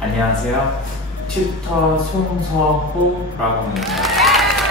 안녕하세요. 튜터 송서호라고 합니다.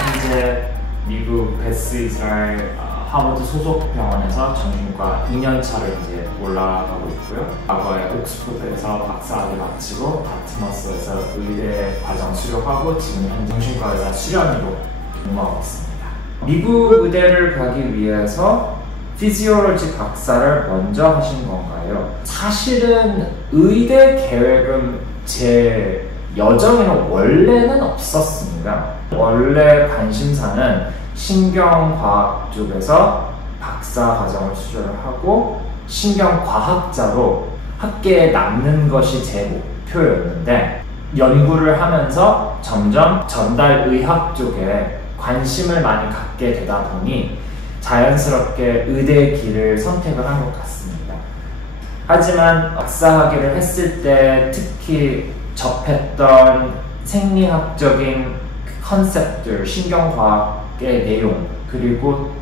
현재 미국 베스 이스라엘 하버드 소속 병원에서 정신과 2년차를 이제 올라가고 있고요. 과거에 옥스포드에서 박사학위 마치고 다트머스에서 의대 과정 수료하고 지금 현 정신과 의사 수련의로 근무하고 있습니다. 미국 의대를 가기 위해서 피지올로지 박사를 먼저 하신 건가요? 사실은 의대 계획은 제 여정에는 원래는 없었습니다. 원래 관심사는 신경과학 쪽에서 박사 과정을 수료를 하고 신경과학자로 학계에 남는 것이 제 목표였는데, 연구를 하면서 점점 전달의학 쪽에 관심을 많이 갖게 되다 보니 자연스럽게 의대의 길을 선택을 한 것 같습니다. 하지만 박사학위를 했을 때 특히 접했던 생리학적인 컨셉들, 신경과학의 내용, 그리고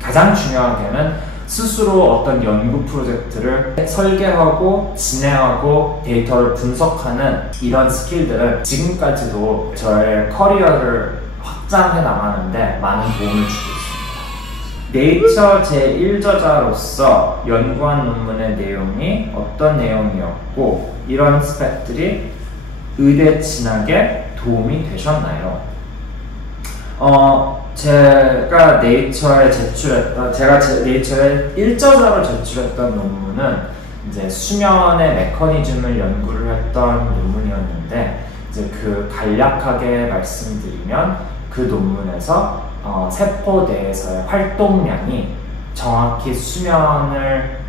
가장 중요하게는 스스로 어떤 연구 프로젝트를 설계하고 진행하고 데이터를 분석하는 이런 스킬들은 지금까지도 저의 커리어를 확장해 나가는데 많은 도움을 주고 있습니다. 네이처 제1저자로서 연구한 논문의 내용이 어떤 내용이었고 이런 스펙들이 의대 진학에 도움이 되셨나요? 제가 네이처에 네이처에 1저자로 제출했던 논문은 이제 수면의 메커니즘을 연구를 했던 논문이었는데, 이제 그 간략하게 말씀드리면 그 논문에서 세포 내에서의 활동량이 정확히 수면을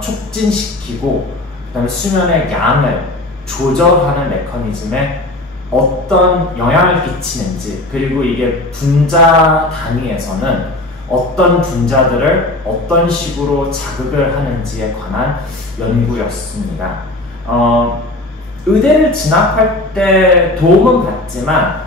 촉진시키고 그다음에 수면의 양을 조절하는 메커니즘에 어떤 영향을 끼치는지, 그리고 이게 분자 단위에서는 어떤 분자들을 어떤 식으로 자극을 하는지에 관한 연구였습니다. 의대를 진학할 때 도움은 받지만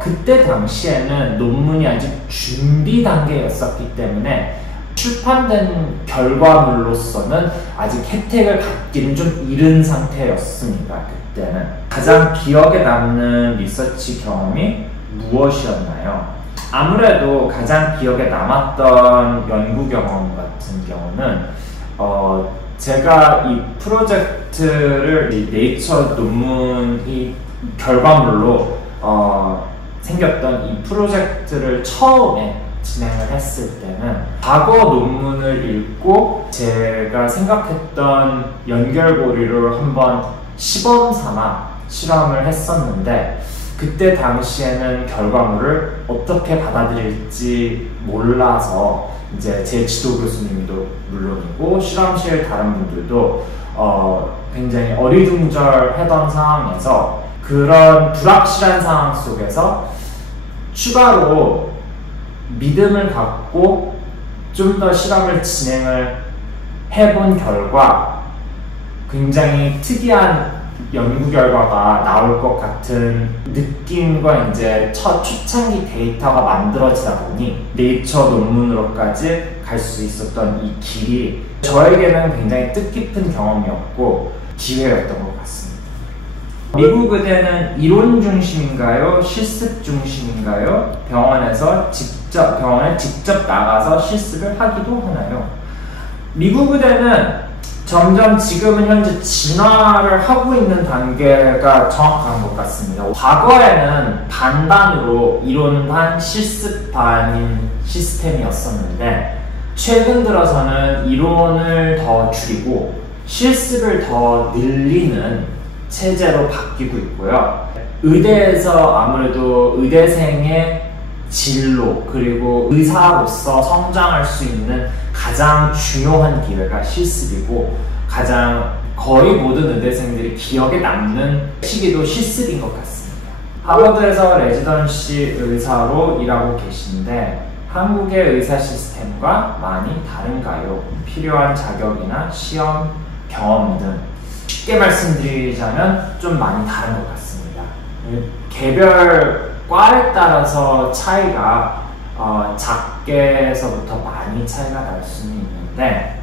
그때 당시에는 논문이 아직 준비 단계였었기 때문에 출판된 결과물로서는 아직 혜택을 갖기는 좀 이른 상태였습니다. 그때는 가장 기억에 남는 리서치 경험이 무엇이었나요? 아무래도 가장 기억에 남았던 연구 경험 같은 경우는 제가 이 프로젝트를 네이처 논문이 결과물로 생겼던 이 프로젝트를 처음에 진행을 했을 때는 과거 논문을 읽고 제가 생각했던 연결고리를 한번 시범 삼아 실험을 했었는데, 그때 당시에는 결과물을 어떻게 받아들일지 몰라서 이제 제 지도 교수님도 물론이고 실험실 다른 분들도 굉장히 어리둥절하던 상황에서, 그런 불확실한 상황 속에서 추가로 믿음을 갖고 좀 더 실험을 진행을 해본 결과 굉장히 특이한 연구 결과가 나올 것 같은 느낌과 이제 첫 초창기 데이터가 만들어지다 보니 네이처 논문으로까지 갈 수 있었던 이 길이 저에게는 굉장히 뜻깊은 경험이었고 기회였던 것 같습니다. 미국 의대는 이론 중심인가요? 실습 중심인가요? 병원에 직접 나가서 실습을 하기도 하나요? 미국 의대는 점점 지금은 현재 진화를 하고 있는 단계가 정확한 것 같습니다. 과거에는 반반으로 이론 반, 실습 반인 시스템이었었는데, 최근 들어서는 이론을 더 줄이고 실습을 더 늘리는 체제로 바뀌고 있고요. 의대에서 아무래도 의대생의 진로 그리고 의사로서 성장할 수 있는 가장 중요한 기회가 실습이고, 거의 모든 의대생들이 기억에 남는 시기도 실습인 것 같습니다. 하버드에서 레지던시 의사로 일하고 계신데 한국의 의사 시스템과 많이 다른가요? 필요한 자격이나 시험, 경험 등 쉽게 말씀드리자면 좀 많이 다른 것 같습니다. 개별 과에 따라서 차이가 작게서부터 많이 차이가 날 수는 있는데,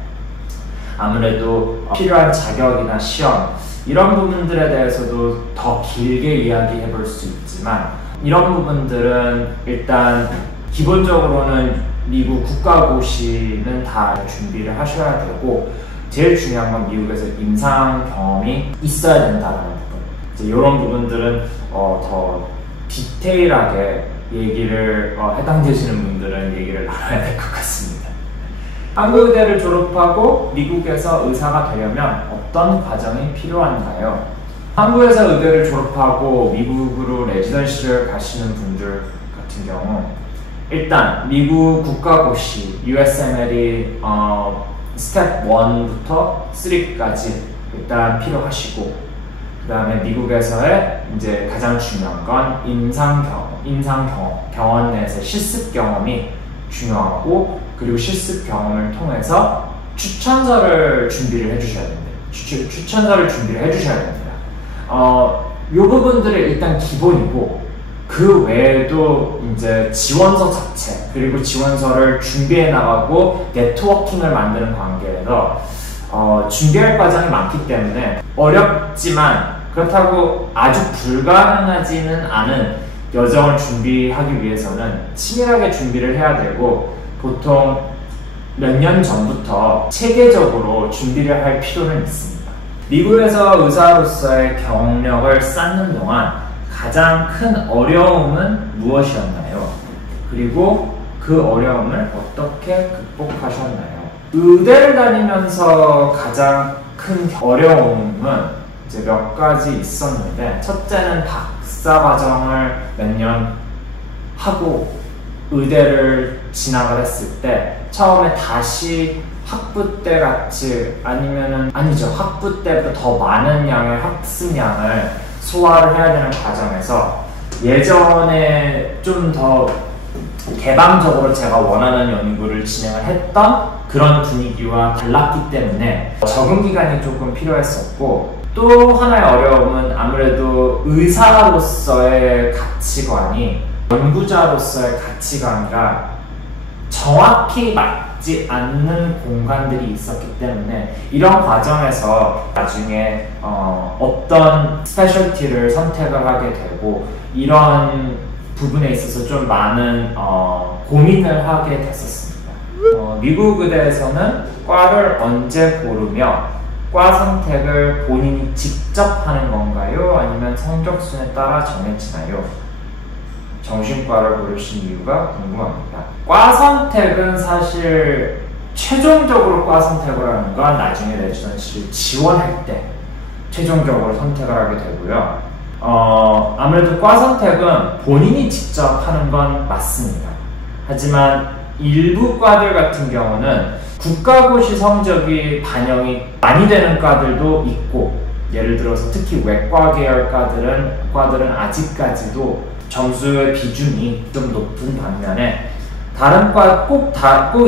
아무래도 필요한 자격이나 시험 이런 부분들에 대해서도 더 길게 이야기해 볼 수 있지만, 이런 부분들은 일단 기본적으로는 미국 국가고시는 다 준비를 하셔야 되고, 제일 중요한 건 미국에서 임상 경험이 있어야 된다는 부분. 이제 이런 부분들은 더 디테일하게 얘기를 해당되시는 분들은 얘기를 나눠야 될 것 같습니다. 한국의대를 졸업하고 미국에서 의사가 되려면 어떤 과정이 필요한가요? 한국에서 의대를 졸업하고 미국으로 레지던시를 가시는 분들 같은 경우, 일단 미국 국가고시 USMLE 스텝 1부터 3까지 일단 필요하시고, 그 다음에 미국에서의 이제 가장 중요한 건 임상 경험, 병원 내에서 실습 경험이 중요하고, 그리고 실습 경험을 통해서 추천서를 준비를 해주셔야 됩니다. 추천서를 준비를 해주셔야 됩니다. 이 부분들은 일단 기본이고, 그 외에도 이제 지원서 자체, 그리고 지원서를 준비해 나가고 네트워킹을 만드는 관계에서 준비할 과정이 많기 때문에 어렵지만, 그렇다고 아주 불가능하지는 않은 여정을 준비하기 위해서는 치밀하게 준비를 해야 되고, 보통 몇 년 전부터 체계적으로 준비를 할 필요는 있습니다. 미국에서 의사로서의 경력을 쌓는 동안 가장 큰 어려움은 무엇이었나요? 그리고 그 어려움을 어떻게 극복하셨나요? 의대를 다니면서 가장 큰 어려움은 이제 몇 가지 있었는데, 첫째는 박사과정을 몇 년 하고 의대를 진학을 했을 때 처음에 다시 학부 때 같이 학부 때보다 더 많은 양의 학습량을 소화를 해야 되는 과정에서 예전에 좀 더 개방적으로 제가 원하는 연구를 진행을 했던 그런 분위기와 달랐기 때문에 적응 기간이 조금 필요했었고, 또 하나의 어려움은 아무래도 의사로서의 가치관이 연구자로서의 가치관과 정확히 맞지 않는 공간들이 있었기 때문에, 이런 과정에서 나중에 어떤 스페셜티를 선택을 하게 되고, 이런 부분에 있어서 좀 많은 고민을 하게 됐었습니다. 미국 의대에서는 과를 언제 고르며 과 선택을 본인이 직접 하는 건가요? 아니면 성적순에 따라 정해지나요? 정신과를 고르신 이유가 궁금합니다. 과 선택은 사실 최종적으로 과 선택을 하는 건 나중에 레지던시를 지원할 때 최종적으로 선택을 하게 되고요. 아무래도 과 선택은 본인이 직접 하는 건 맞습니다. 하지만 일부 과들 같은 경우는 국가고시 성적이 반영이 많이 되는 과들도 있고, 예를 들어서 특히 외과 계열 과들은 아직까지도 점수의 비중이 좀 높은 반면에, 다른 과 꼭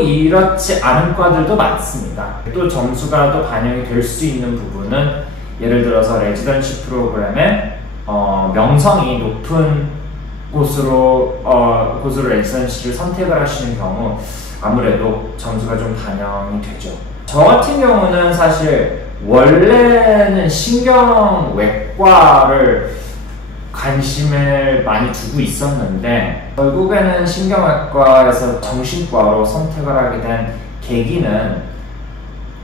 이렇지 않은 과들도 많습니다. 또 점수가 또 반영이 될 수 있는 부분은, 예를 들어서 레지던시 프로그램에 명성이 높은 곳으로 레지던시를 선택을 하시는 경우 아무래도 점수가 좀 반영이 되죠. 저 같은 경우는 사실 원래는 신경외과를 관심을 많이 두고 있었는데, 결국에는 신경외과에서 정신과로 선택을 하게 된 계기는,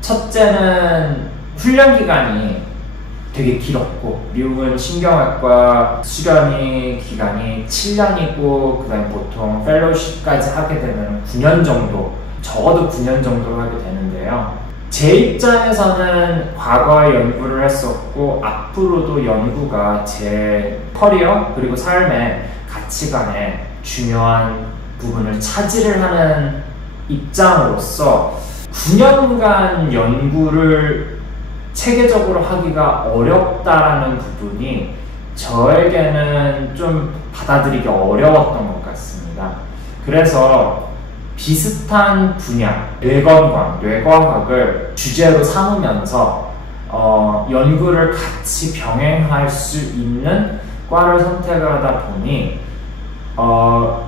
첫째는 훈련 기간이 되게 길었고, 미국은 신경외과 수련 기간이 7년이고, 그 다음에 보통 펠로우십까지 하게 되면 9년 정도, 적어도 9년 정도 하게 되는데요. 제 입장에서는 과거에 연구를 했었고, 앞으로도 연구가 제 커리어 그리고 삶의 가치관에 중요한 부분을 차지를 하는 입장으로서 9년간 연구를 체계적으로 하기가 어렵다라는 부분이 저에게는 좀 받아들이기 어려웠던 것 같습니다. 그래서 비슷한 분야, 뇌과학을 주제로 삼으면서 연구를 같이 병행할 수 있는 과를 선택을 하다 보니,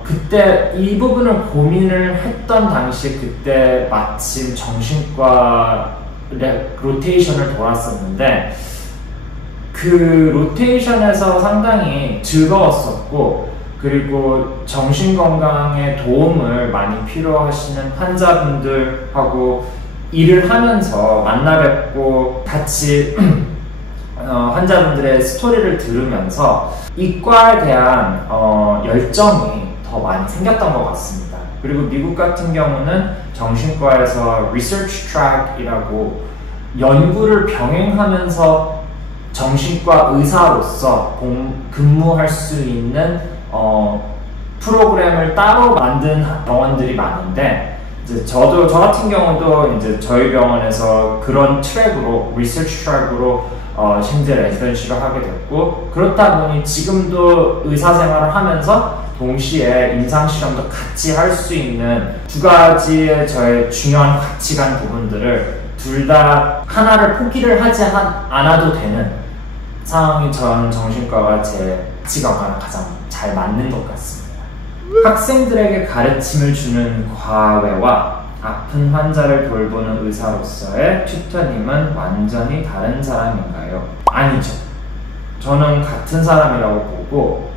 그때 이 부분을 고민을 했던 당시에 그때 마침 정신과 로테이션을 돌았었는데 그 로테이션에서 상당히 즐거웠었고, 그리고 정신건강에 도움을 많이 필요하시는 환자분들하고 일을 하면서 만나 뵙고 같이 환자분들의 스토리를 들으면서 이과에 대한 열정이 더 많이 생겼던 것 같습니다. 그리고 미국 같은 경우는 정신과에서 Research Track이라고 연구를 병행하면서 정신과 의사로서 근무할 수 있는 프로그램을 따로 만든 병원들이 많은데, 이제 저 같은 경우도 이제 저희 병원에서 그런 트랙으로, 리서치 트랙으로 심지어 레지던시를 하게 됐고, 그렇다 보니 지금도 의사생활을 하면서 동시에 임상실험도 같이 할 수 있는 두 가지의 저의 중요한 가치관 부분들을 둘 다 하나를 포기를 하지 않아도 되는 상황이 저는 정신과가 제 가치관과 가장 잘 맞는 것 같습니다. 학생들에게 가르침을 주는 과외와 아픈 환자를 돌보는 의사로서의 튜터님은 완전히 다른 사람인가요? 아니죠. 저는 같은 사람이라고 보고,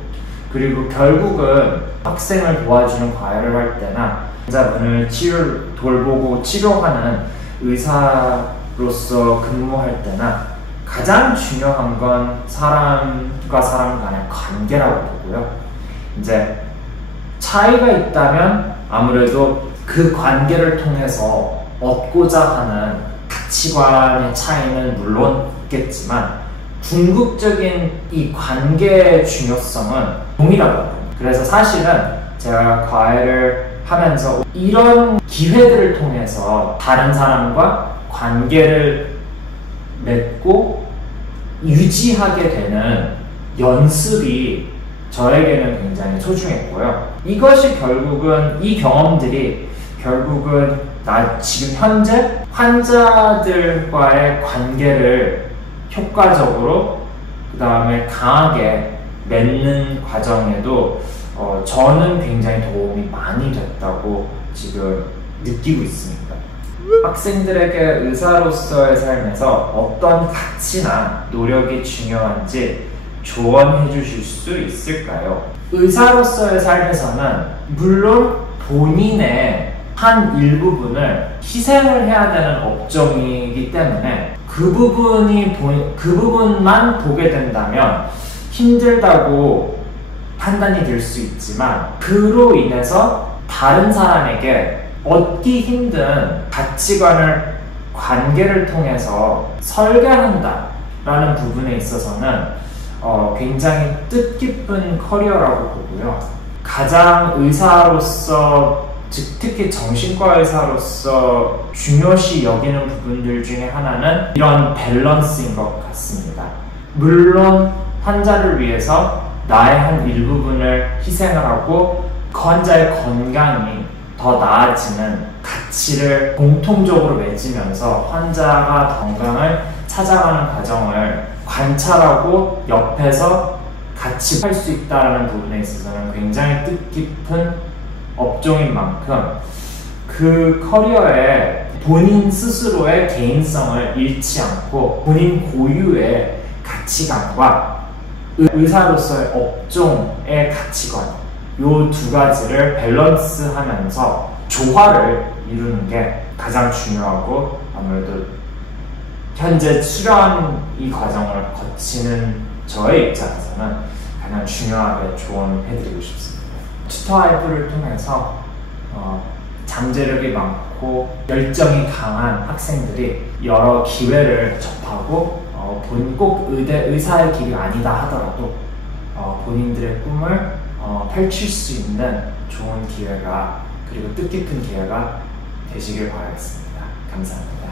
그리고 결국은 학생을 도와주는 과외를 할 때나 환자분을 돌보고 치료하는 의사로서 근무할 때나 가장 중요한 건 사람과 사람 간의 관계라고 보고요. 이제 차이가 있다면 아무래도 그 관계를 통해서 얻고자 하는 가치관의 차이는 물론 있겠지만 궁극적인 이 관계의 중요성은 동일하다고 봅니다. 그래서 사실은 제가 과외를 하면서 이런 기회들을 통해서 다른 사람과 관계를 맺고 유지하게 되는 연습이 저에게는 굉장히 소중했고요. 이것이 결국은, 이 경험들이 결국은 지금 현재 환자들과의 관계를 효과적으로 그 다음에 강하게 맺는 과정에도 저는 굉장히 도움이 많이 됐다고 지금 느끼고 있습니다. 학생들에게 의사로서의 삶에서 어떤 가치나 노력이 중요한지 조언해 주실 수 있을까요? 의사로서의 삶에서는 물론 본인의 한 일부분을 희생을 해야 되는 업종이기 때문에 그 부분만 보게 된다면 힘들다고 판단이 될 수 있지만, 그로 인해서 다른 사람에게 얻기 힘든 가치관을 관계를 통해서 설계한다 라는 부분에 있어서는 굉장히 뜻깊은 커리어라고 보고요. 가장 의사로서, 특히 정신과 의사로서 중요시 여기는 부분들 중에 하나는 이런 밸런스인 것 같습니다. 물론 환자를 위해서 나의 한 일부분을 희생을 하고 그 환자의 건강이 더 나아지는 가치를 공통적으로 맺으면서 환자가 건강을 찾아가는 과정을 관찰하고 옆에서 같이 할 수 있다는 부분에 있어서는 굉장히 뜻깊은 업종인 만큼 그 커리어에 본인 스스로의 개인성을 잃지 않고 본인 고유의 가치관과 의사로서의 업종의 가치관, 요 두 가지를 밸런스하면서 조화를 이루는 게 가장 중요하고, 아무래도 현재 수련 이 과정을 거치는 저의 입장에서는 가장 중요하게 조언해드리고 싶습니다. 튜터아이프를 통해서 잠재력이 많고 열정이 강한 학생들이 여러 기회를 접하고 꼭 의사의 길이 아니다 하더라도 본인들의 꿈을 펼칠 수 있는 좋은 기회가, 그리고 뜻깊은 기회가 되시길 바라겠습니다. 감사합니다.